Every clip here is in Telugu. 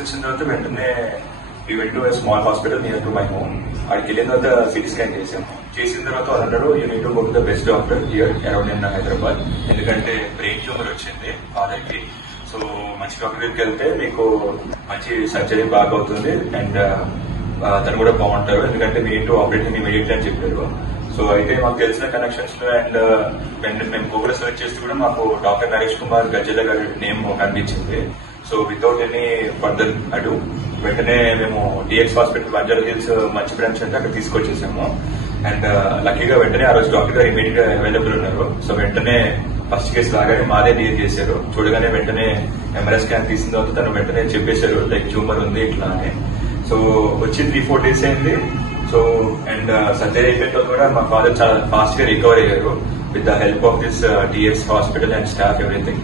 వచ్చిన తర్వాత వెంటనే we went to a small hospital near to my home. అక్కడికి వెళ్ళిన తర్వాత సిటీ స్కాన్ చేసాము. చేసిన తర్వాత వాళ్ళందరూ you need to go to the best doctor here around in Hyderabad. ఎందుకంటే బ్రెయిన్ ట్యూమర్ వచ్చింది ఫాదర్కి. సో మంచి డాక్టర్ దగ్గరికి వెళ్తే మీకు మంచి సర్జరీ బాగా అవుతుంది అండ్ తను కూడా బాగుంటారు. ఎందుకంటే we need to operate immediately అని చెప్పారు. సో అయితే మాకు తెలిసిన కనెక్షన్స్ లో అండ్ మేము గూగుల్ సెర్చ్ చేస్తే కూడా మాకు డాక్టర్ నరేష్ కుమార్ గజ్జల గారి నేమ్ కనిపించింది. సో వితౌట్ ఎనీ ఫర్దర్ అటు వెంటనే మేము డిఎక్స్ హాస్పిటల్ బంజారా హిల్స్ మంచి బ్రాంచ్ అంటే అక్కడ తీసుకొచ్చేసాము. అండ్ లక్కీగా వెంటనే ఆ రోజు డాక్టర్ గారు ఇమీడియట్ గా అవైలబుల్ ఉన్నారు. సో వెంటనే ఫస్ట్ కేసు లాగానే మాదే డీల్ చేశారు. చూడగానే వెంటనే ఎంఆర్ఐ స్కాన్ తీసిన తర్వాత తను వెంటనే చెప్పేశారు లైక్ ట్యూమర్ ఉంది ఇట్లా అని. సో వచ్చి 3-4 days అయింది. సో అండ్ సర్జరీ అయిపోయిన తర్వాత కూడా మా ఫాదర్ చాలా ఫాస్ట్ గా రికవర్ అయ్యారు with the help of this DX hospital and staff everything.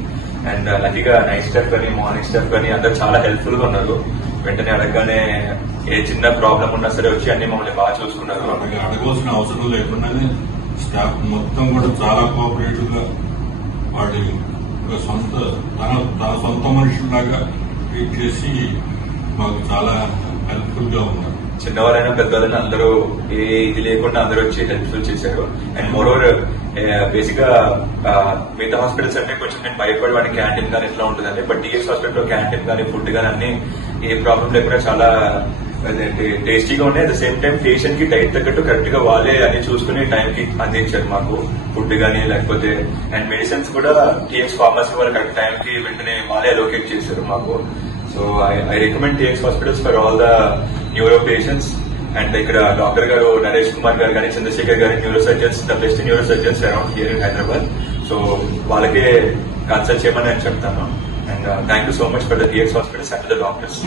And లక్కీగా నైట్ స్టాఫ్ కానీ మార్నింగ్ స్టాఫ్ కానీ అందరు చాలా హెల్ప్ఫుల్ గా ఉన్నారు. వెంటనే అడగగానే ఏ చిన్న ప్రాబ్లం ఉన్నా సరే వచ్చి అన్ని మమ్మల్ని బాగా చూసుకున్నారు. అడగవలసిన అవసరం లేకుండానే స్టాఫ్ మొత్తం కూడా చాలా కోఆపరేటివ్ గా వాడి తన సొంత మనుషులాగా ట్రీట్ చేసి మాకు చాలా హెల్ప్ఫుల్ గా ఉన్నారు. చిన్నవారైనా పెద్దవారైనా అందరూ ఏ ఇది లేకుండా అందరూ వచ్చి హెల్ప్ఫుల్ చేశారు. అండ్ మోరోవర్ బేసిక్ గా మిగతా హాస్పిటల్స్ అంటే కొంచెం నేను భయపడి వాడి క్యాంటీన్ కానీ ఎట్లా ఉంటుందండి. బట్ డిఎస్ హాస్పిటల్ లో క్యాంటీన్ కానీ ఫుడ్ కానీ అన్ని ఏ ప్రాబ్లం లేకుండా చాలా టేస్టీగా ఉన్నాయి. At the same time patient కి డైట్ తగ్గట్టు కరెక్ట్ గా వాళ్ళే అన్ని చూసుకుని టైం కి అందించారు మాకు ఫుడ్ కానీ లేకపోతే అండ్ మెడిసిన్స్ కూడా టీఎక్స్ ఫార్మసీ వాళ్ళు కరెక్ట్ టైం కి వెంటనే వాళ్ళే అలోకేట్ చేశారు మాకు. So I recommend TX hospitals for all the neuro patients. And ఇక్కడ డాక్టర్ గారు నరేష్ కుమార్ గారు కానీ చంద్రశేఖర్ గారి neuro surgeons the best neuro surgeons around here in Hyderabad. So వాళ్ళకే కన్సల్ట్ చేయమని నేను చెప్తాను. And thank you so much for the TX hospitals and the doctors.